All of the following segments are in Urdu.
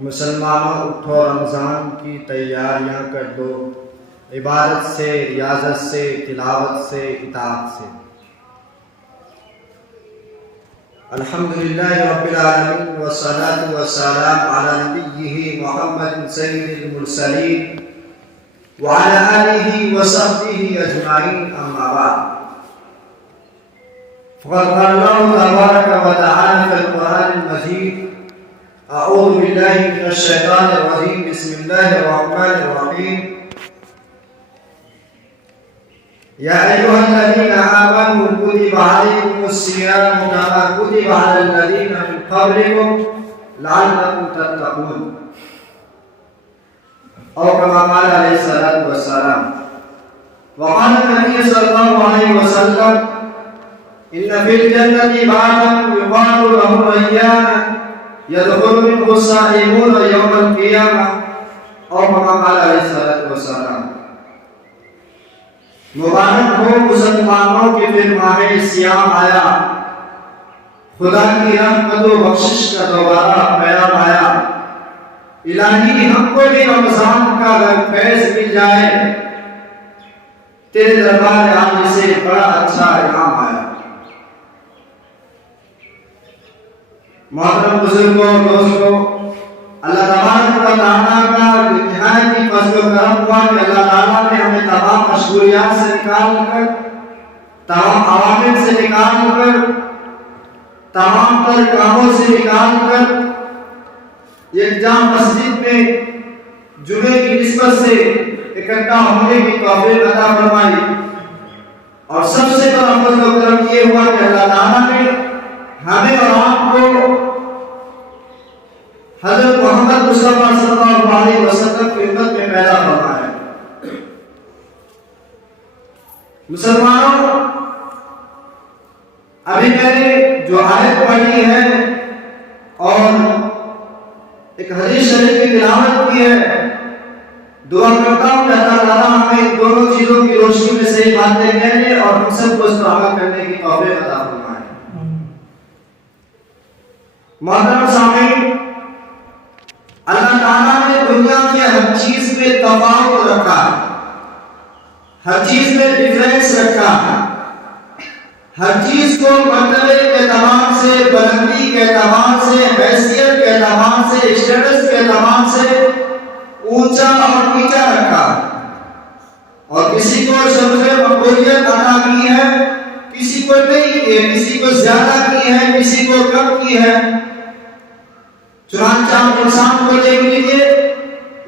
مسلمانوں اٹھو، رمضان کی تیاریاں کر دو، عبادت سے، ریاضت سے، تلاوت سے، اطاعت سے۔ الحمدللہ رب العالمین والصلاة والسلام علی نبیہ محمد سید المرسلین وعلی آلہ وصحبہ اجمعین، اما بعد۔ فقد قال اللہ تبارک و تعالی فی القرآن المجید: اعوذ باللہ من الشیطان الرجیم، بسم اللہ الرحمن الرحیم۔ یا ایھا الذین آمنوا کتب علیکم الصیام کما کتب علی الذین من قبلکم لعلکم تتقون، او کما قال علیہ الصلوۃ والسلام۔ وقال النبی صلی اللہ علیہ وسلم: ان فی الجنۃ بابا یقال له ریان يدخل منه الصائمون يوم القيامة، اور کما قال علیہ الصلوۃ والسلام۔ مبارک ہو مسلمانوں کے پھر ماہ سیام آیا، خدا کی رحمت و بخشش کا دوبارہ پیام آیا۔ الہی ہم کو بھی رمضان کا فیض مل جائے، تیرے دربار آنے سے بڑا اچھا انعام آیا۔ محترم بزرگوں، دوستوں، اللہ تبارک و تعالیٰ کا نہایت ہی فضل و کرم ہوا کہ اللہ تعالیٰ نے ہمیں تمام مشغولیات سے نکال کر، تمام عوامل سے نکال کر، تمام تر کاموں سے نکال کر یکجا مسجد میں جمعے کی نسبت سے اکٹھا ہونے کی توفیق عطا فرمائی۔ اور سب سے بڑا فضل و کرم یہ ہوا کہ اللہ تعالیٰ نے ہمیں اور آپ کو حضرت محمد مصطفیٰ صلی اللہ علیہ وسلم کی امت میں پیدا فرمایا۔ مسلمانوں، ابھی میں نے جو آیت پڑھی ہے اور ایک حدیث شریف کی تلاوت کی ہے، دعا کرتا ہوں کہ اللہ تعالیٰ ہمیں ان دونوں چیزوں کی روشنی میں صحیح باتیں کہنے اور ہم سب کو اس پر عمل کرنے کی توفیق عطا فرمائے۔ محترم سامعین، اللہ تعالیٰ نے دنیا میں ہر چیز میں تفاوت رکھا ہے، ہر چیز میں ڈیفرنس رکھا ہے، ہر چیز کو مرتبے کے اعتبار سے، بلندی کے اعتبار سے، حیثیت کے اعتبار سے، اسٹیٹس کے اعتبار سے اونچا اور نیچا رکھا، اور کسی کو شرف مقبولیت عطا کی ہے، کسی کو نہیں کی ہے، کسی کو زیادہ کی ہے، کسی کو کم کی ہے۔ چنانچہ آپ انسان کو دیکھ لیجیے،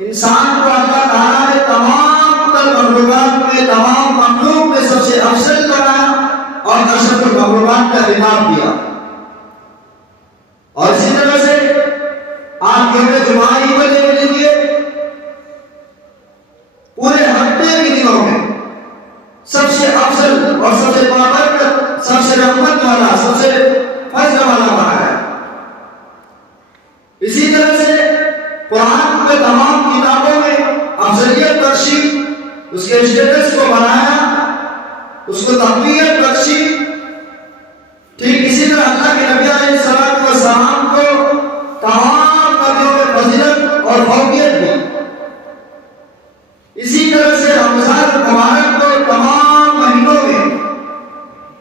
انسان کو اللہ تعالیٰ نے تمام تر مخلوقات میں، تمام مخلوق میں سب سے افضل بنایا اور اشرف المخلوقات کا خطاب دیا۔ اور اسی طرح سے آپ یوم جمعہ کو دیکھ لیجیے، پورے ہفتے کے دنوں میں سب سے افضل اور سب سے بابرکت، سب سے رحمت والا، سب سے فضل والا بنایا۔ اسی طرح سے قرآن کے تمام کتابوں میں افضلیت بخشی، اس کے اسٹیٹس کو بنایا، اس کو تقویت بخشی۔ ٹھیک اسی طرح اللہ کے نبی علیہ الصلوۃ والسلام کو تمام نبیوں میں فضیلت اور فوقیت دی۔ اسی طرح سے رمضان المبارک کو تمام مہینوں میں،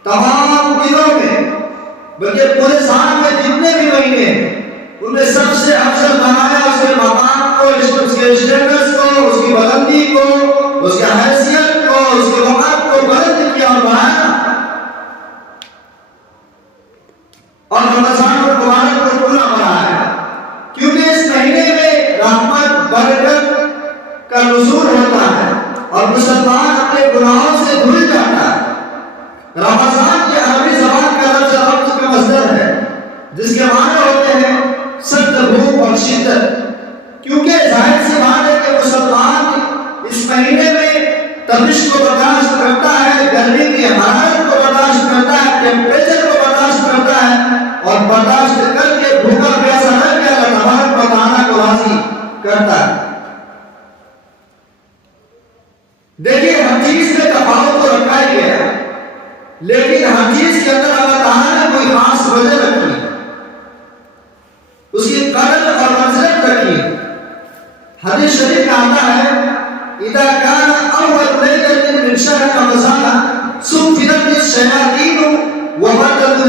تمام دنوں میں، بلکہ پورے سال میں جتنے بھی مہینے ہیں ان میں سب سے افضل بنایا، اس کے مقام کو، اس کے اسٹیٹس کو، اس کی بلندی کو، اس کی حیثیت کو، اس کے وقت کو بلند کیا اور بنایا۔ اور رمضان المبارک کو پورا بنایا، کیونکہ اس مہینے میں رحمت، برکت کا نزول ہوتا ہے اور مسلمان اپنے گناہوں سے دھل جاتا ہے۔ رمضان یہ عربی زبان کا لفظ رمض کا مصدر ہے، جس کے معنی ہوتے ہیں سخت بھوک اور شدت۔ کیونکہ ظاہر سی بات ہے کہ مسلمان اس مہینے میں تپش کو برداشت کرتا ہے، گرمی کی حرارت کو برداشت کرتا ہے، ٹیمپریچر کو برداشت کرتا ہے، اور برداشت کر کے بھوکا پیاسا رہ کے اللہ تبارک و تعالیٰ کو راضی کرتا ہے۔ دیکھیے، ہر چیز میں تفاوت تو رکھا ہی گیا ہے، لیکن ہر چیز کے اندر اللہ تعالیٰ نے کوئی خاص وجہ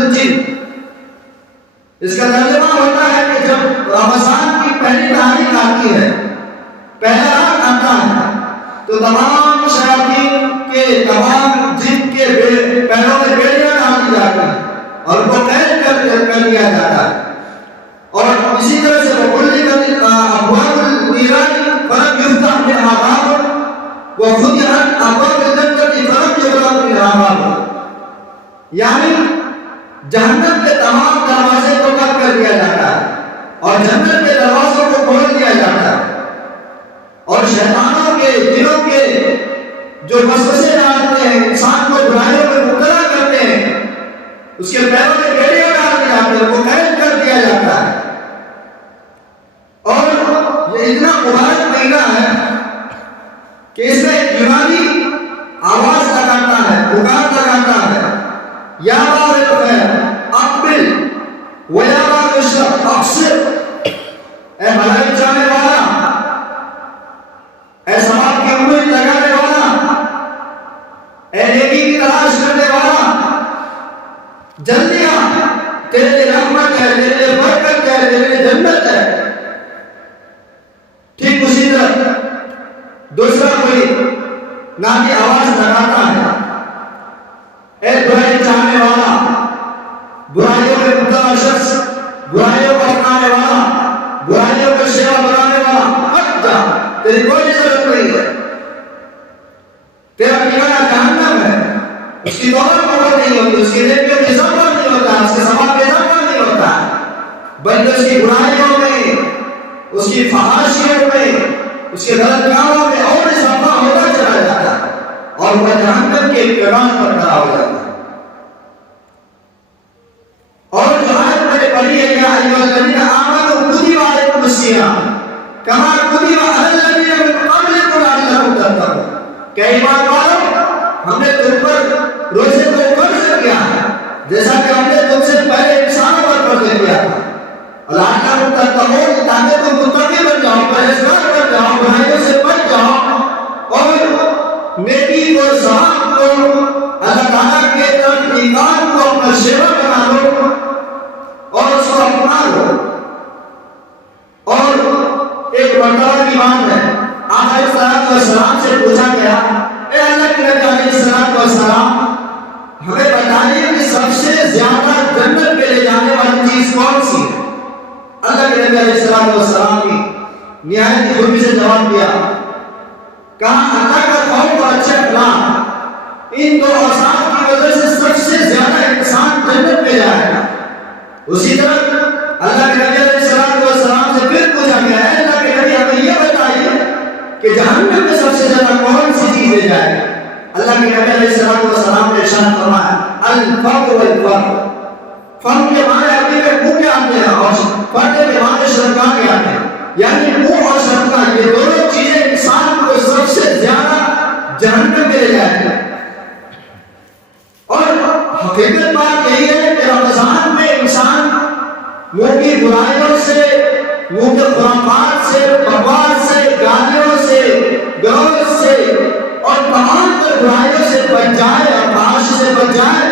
الجن. اس کا ترجمہ ہوتا ہے کہ جب رمضان کی پہلی تاریخ آتی ہے، پہلا رات آتا ہے، تو تمام شیاطین کے تمام جن کے پیروں میں بیڑیاں ڈال دی جاتی ہیں اور ان کو قید کر دیا جاتا ہے. اور اسی طرح سے وَغُلِّقَتِ أَبْوَابُ النِّيرَانِ فَلَمْ يُفْتَحْ مِنْهَا بَابٌ وَفُتِحَتْ أَبْوَابُ الْجَنَّةِ فَلَمْ يُغْلَقْ مِنْهَا بَابٌ. یعنی جہنم کے تمام دروازے کو بند کر دیا جاتا ہے اور جنت کے دروازوں کو کھول دیا جاتا ہے. اور شیطانوں کے دلوں کے جو وسوسے ڈالتے ہیں، انسان کو برائیوں میں مبتلا کرتے ہیں، اس کے پیروں میں بیڑیاں ڈال دی جاتی ہیں، وہ قید کر دیا جاتا ہے. اور یہ اتنا مبارک مہینہ ہے کہ اس میں ایک یونانی آواز لگاتا ہے، پکار لگاتا ہے، یا بار الخیر اقبل و یا بار الشر اقصر. اے بھلائی چاہنے والا، اے ثواب کی امید لگانے والا، اے نیکی کی تلاش کرنے والا، جلدی آ، تیرے لیے رحمت ہے، تیرے لیے برکت ہے، تیرے لیے جنت ہے. ٹھیک اسی طرح دوسرا کوئی نادی آواز لگاتا ہے، اے برائی چاہنے والا، برائیوں میں مبتلا شخص، برائیوں کو اپنانے والا، برائیوں کو شیوا بنانے والا، ہٹ جا، تیری کوئی ضرورت نہیں ہے. تیرا ٹھکانہ جہنم ہے. اس کی توبہ قبول نہیں ہوتی، اس کی نیکیوں میں اضافہ نہیں ہوتا، اس کے ثواب میں اضافہ نہیں ہوتا، بلکہ اس کی برائیوں میں، اس کی فحاشیوں میں، اس کے غلط کاموں میں اور اضافہ ہوتا چلا جاتا ہے اور وہ جہنم کے کگان پر کھڑا ہو جاتا ہے. اور جو آیت میں نے پڑھی ہے، یا ایھا الذین آمنوا کتب علیکم الصیام کما کتب علی الذین من قبلکم لعلکم تتقون. کہ ایمان والو، ہم نے تم پر روزے کو فرض کیا ہے جیسا کہ ہم نے تم سے پہلے انسانوں پر فرض کیا تھا. لعلکم تتقون، تاکہ تم متقی بن جاؤ، پرہیزگار بن جاؤ، برائیوں سے بچ جاؤ اور نیکی اور ثواب کو، اللہ تعالیٰ کے طرف ایمان کو اپنا شیوا بنا لو اور اس کو اپنا لو. اور ایک مرتبہ کی بات ہے، آقا علیہ السلام سے پوچھا گیا، اے اللہ کے نبی علیہ السلام، ہمیں بتائیے کہ سب سے زیادہ جنت میں لے جانے والی چیز کون سی ہے؟ اللہ کے نبی علیہ السلام نے نہایت خوبی سے جواب دیا، کہا اللہ کا خوف اور اچھے اخلاق، ان دو اوصاف کی وجہ سے سب سے زیادہ انسان جنت میں جائے گا. اسی طرح اللہ کے نبی علیہ السلام سے پھر پوچھا گیا، اے اللہ کے نبی ہمیں یہ بتائیے کہ جہنم میں سب سے زیادہ کون سی چیز لے جائے گا؟ اللہ کے نبی علیہ السلام نے ارشاد فرمایا، الفم والفم. فم کے معنی عربی میں منہ کے آتے ہیں اور فرد کے معنی شرمگاہ کے آتے ہیں. یعنی منہ اور شرمگاہ، یہ دونوں چیزیں انسان کو سب سے زیادہ جہنم میں لے جائے گا. اور حقیقت بات یہی ہے کہ رمضان میں انسان منہ کی برائیوں سے، منہ کے خرافات سے، بکواس سے، گالیوں سے، گلوز سے اور تمام تر برائیوں سے بچ جائے اور فحش سے بچ جائے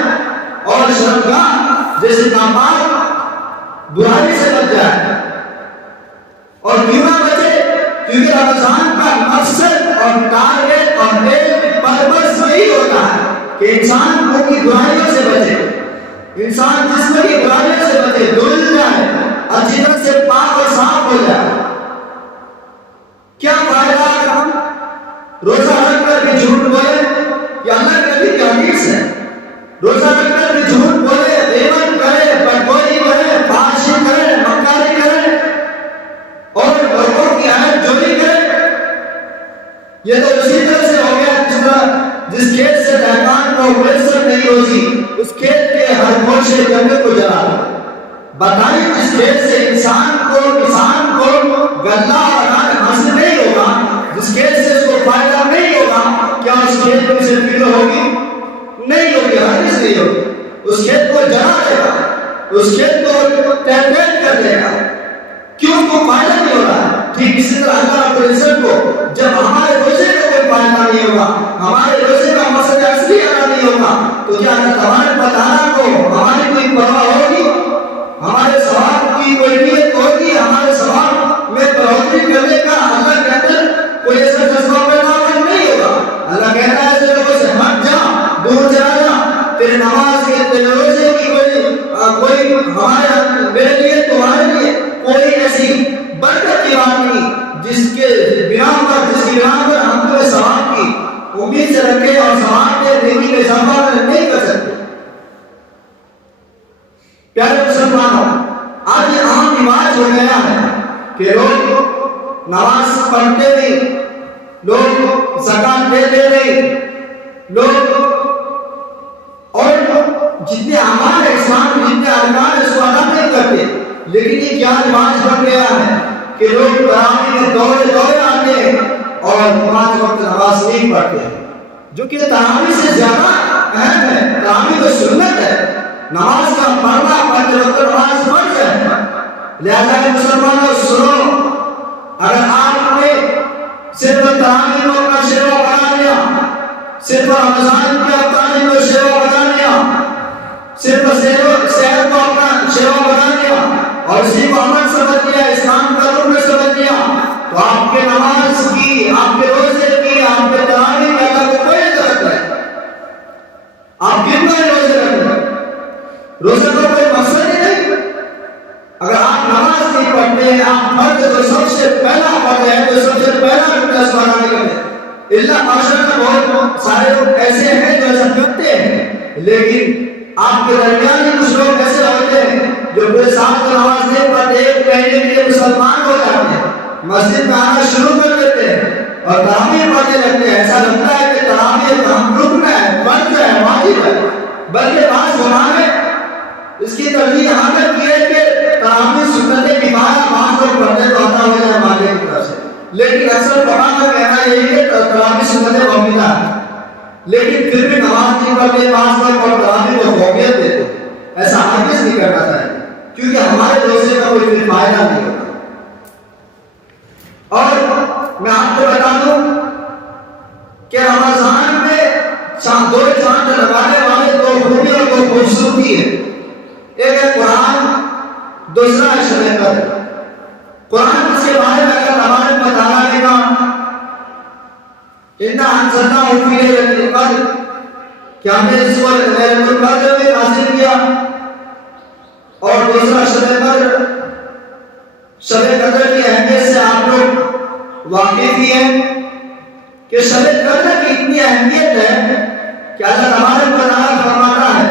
اور شرمگاہ جیسے ناپاک برائی سے بچ جائے. اور کیوں نہ بچے؟ کیونکہ رمضان کا مقصد اور ٹارگیٹ اور ایک پرپس یہی ہوتا ہے کہ انسان منہ کی برائیوں سے بچے، انسان جسم کی برائیوں سے بچے، دھل جائے، اچھی طرح سے پاک اور صاف ہو جائے. کیا فائدہ اگر ہم روزہ رکھ کر بھی جھوٹ بولے؟ یہ اللہ کے نبی کی حدیث ہے. روزہ رکھ کر بھی جھوٹ بولے، غیبت کرے، بدگوئی کرے، فحاشی کرے، مکاری کرے اور لوگوں کی عیب جوئی کرے، یہ تو اسی طرح سے ہو گیا جس کھیت سے دہقان کو میسر نہیں ہوتی، اس کھیت کے ہر گوشے جنگل کو جلا دو. بتائیے جس کھیت سے کسان کو غلہ اور اناج حاصل نہیں ہوگا، جس کھیت سے اس کو فائدہ نہیں ہوگا، کیا اس کھیت میں سے فکر ہوگی؟ نہیں ہوگی، ہرگز نہیں ہوگی. اس کھیت کو جلا دے گا، اس کھیت کو تہدید کر دے گا. کیوں؟ کو فائدہ نہیں ہو رہا. ٹھیک اسی طرح اللہ رب العزت کو جب ہمارے روزے کا کوئی فائدہ نہیں ہوگا، ہمارے روزے کا مقصد اصلی ادا نہیں ہوگا، تو کیا اللہ تبارک و تعالیٰ کو ہماری کوئی پرواہ ہوگی؟ ہمارے ثواب کی کوئی نیت ہوگی؟ ہمارے ثواب میں بڑھوتری کرنے کا اللہ کے اندر کوئی ایسا جذبہ پیدا نہیں ہوگا۔ اللہ کہتا ہے ایسے لوگوں سے ہٹ جا، دور چلا جا، تیرے نماز کے تیرے روزے کی کوئی ہمارے میرے لیے تمہارے لیے کوئی ایسی برکت کی بات نہیں جس کی بنا پر ہم تمہیں ثواب کی امید سے رکھے اور ثواب کے نیکی میں اضافہ نہیں کر سکتے۔ پیارے مسلمانوں، آج یہ عام رواج ہو گیا ہے کہ لوگ نماز پڑھتے نہیں، لوگ زکات دیتے نہیں، لوگ اور جتنے اعمال اسلام جتنے ارکان اس کو ادا نہیں کرتے، لیکن یہ کیا رواج بن گیا ہے کہ لوگ تراویح میں دورے آتے ہیں اور 5 وقت نماز نہیں پڑھتے ہیں، جو کہ تراویح سے زیادہ اہم ہے۔ تراویح تو سنت ہے، نماز کا پڑھنا 5 وقت نماز فرض ہے۔ لہذا مسلمانوں سنو، اگر آپ نے صرف تراویح کو اپنا شیوا بنا لیا، صرف رمضان کے افطاری کو شیوا بنا لیا، صرف صحت کو اپنا شیوا بنا لیا اور اسی کو عمل سمجھ لیا، اسلام کا رکن سمجھ لیا، تو آپ کے نماز کی، آپ کے روزے کی، آپ کے تراویح کی اللہ کو کوئی ضرورت نہیں۔ آپ کتنے روزے رکھ رہے؟ روزے کا کوئی مقصد ہی نہیں۔ اگر آپ نماز نہیں پڑھتے ہیں، آپ فرض تو سب سے پہلا فرض ہے، تو سب سے پہلا رکن ہے سوال کرنے۔ اللہ ماشاءاللہ بہت سارے لوگ ایسے ہیں جو ایسا کرتے ہیں، لیکن آپ کے درمیان ہی کچھ لوگ ایسے ہوتے ہیں جو پورے سال کو نماز نہیں پڑھتے، ایک مہینے کے لیے مسلمان ہو جاتے ہیں، مسجد میں آنا شروع کر دیتے ہیں اور تراویح پڑھنے لگتے ہیں۔ ایسا لگتا ہے کہ تراویح ہم رکن ہے، فرض ہے، واجب ہے، بلکہ بعض زمانے اس کی ترجیح یہاں تک کی ہے کہ تراویح سنت کفایہ بعض لوگ پڑھتے تو عطا ہو جائے مالک کی طرف سے، لیکن اکثر علماء کا کہنا یہی ہے کہ تراویح سنت موقوفہ ہے، لیکن پھر بھی نماز نہیں پڑھتے بعض لوگ اور تراویح کو فوقیت دیتے ہیں۔ ایسا ہرگز نہیں کرنا چاہیے، کیونکہ ہمارے روزے کا کوئی پھر فائدہ نہیں ہوگا۔ اور میں آپ کو بتا دوں کہ رمضان میں دو چاند لگانے والے 2 خوبی اور 2 خوبصورتی ہے، ایک ہے قرآن، دوسرا ہے شب قدر۔ قرآن کے بارے میں اللہ تبارک و تعالیٰ نے کہا اِنَّا أَنزَلْنَاهُ فِي لَيْلَةِ الْقَدْرِ، کہ ہم نے اس کو لیلۃ القدر میں نازل کیا۔ اور دوسرا شب قدر، شب قدر کی اہمیت سے آپ لوگ واقف ہی ہیں کہ شب قدر کی اتنی اہمیت ہے کہ اللہ تبارک و تعالیٰ فرماتا ہے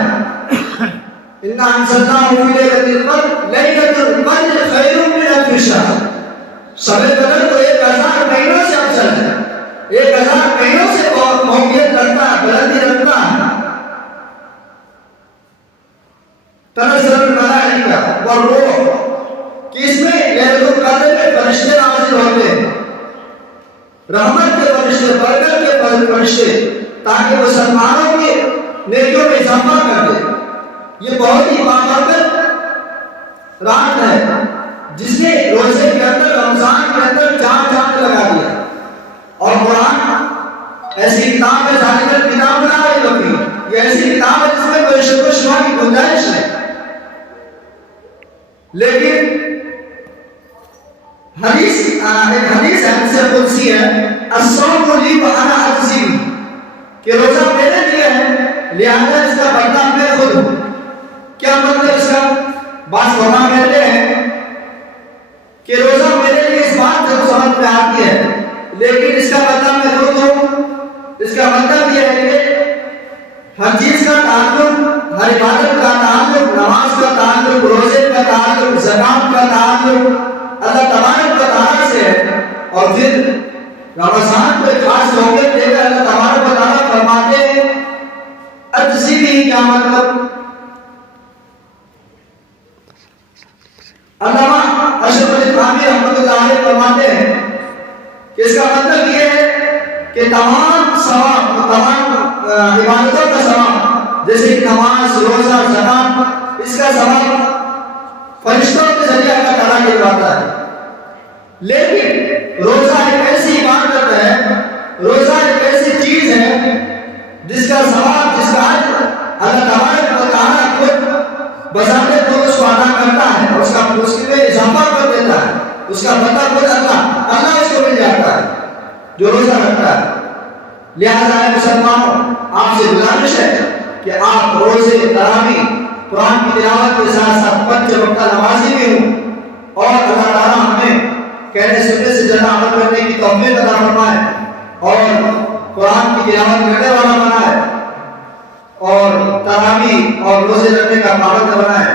اِنَّا أَنزَلْنَاهُ فِي لَيْلَةِ الْقَدْرِ لَيْلَةُ الْقَدْرِ خَيْرٌ مِنْ أَلْفِ شَهْرٍ۔ شب قدر تو 1000 مہینوں سے افضل ہے، 1000 مہینوں سے موقعیت رکھتا ہے، بلندی رکھتا ہے۔ تنزل الملائکہ والروح، کہ اس میں لیلۃ القدر میں فرشتے نازل ہوتے ہیں، رحمت کے فرشتے، برکت کے فرشتے، تاکہ مسلمانوں کی نیکیوں میں اضافہ کر دے۔ یہ بہت ہی بابرکت رات ہے جس نے روزے کے اندر، رمضان کے اندر 4 چاند لگا دیا۔ اور قرآن ایسی کتاب ہے، ذالک الکتاب لا ریب فیہ، یہ ایسی کتاب ہے جس میں کوئی شک و شبہ کی گنجائش ہے۔ لیکن ایک حدیث قدسی ہے، الصوم لی وانا اجزی بہ، کہ روزہ میرے لیے ہے لہذا اس کا بدلہ میں خود ہوں۔ کیا مطلب اس کا؟ بعض علماء کہتے ہیں کہ روزہ میرے لیے اس بات سے سمجھ میں آتی ہے، لیکن اس کا مطلب میں خود ہوں۔ اس کا مطلب یہ ہے کہ ہر چیز کا تعلق، ہر عبادت کا تعلق، نماز کا تعلق، روزے کا تعلق، زکات کا تعلق اللہ تبارک و تعالیٰ سے ہے۔ اور پھر رمضان کو ایک خاص موقع دے کر اللہ تبارک و تعالیٰ فرماتے ہیں اجزی بھی، کیا مطلب؟ علامہ اشرف علی تھانوی رحمۃ اللہ علیہ فرماتے ہیں کہ اس کا مطلب یہ ہے کہ تمام ثواب، تمام عبادتوں کا ثواب، جیسے کہ نماز، روزہ، زکات، اس کا ثواب فرشتوں کے ذریعے اللہ تعالیٰ دلواتا ہے۔ لیکن روزہ ایک ایسی عبادت ہے، روزہ ایک ایسی چیز ہے جس کا ثواب، جس کا اجر جو روزہ رکھتا ہے. لہذا اے مسلمانوں، آپ سے گزارش ہے کہ آپ روزے تراویح قرآن کی تلاوت کے ساتھ ساتھ 5 وقت نمازی بھی ہوں، اور اللہ تعالیٰ ہمیں کہنے سننے سے زیادہ عمل کرنے کی توفیق عطا فرمائے اور قرآن کی تلاوت کرنے والا بنائے اور تراویح اور روزے رکھنے کا پابند بنائے.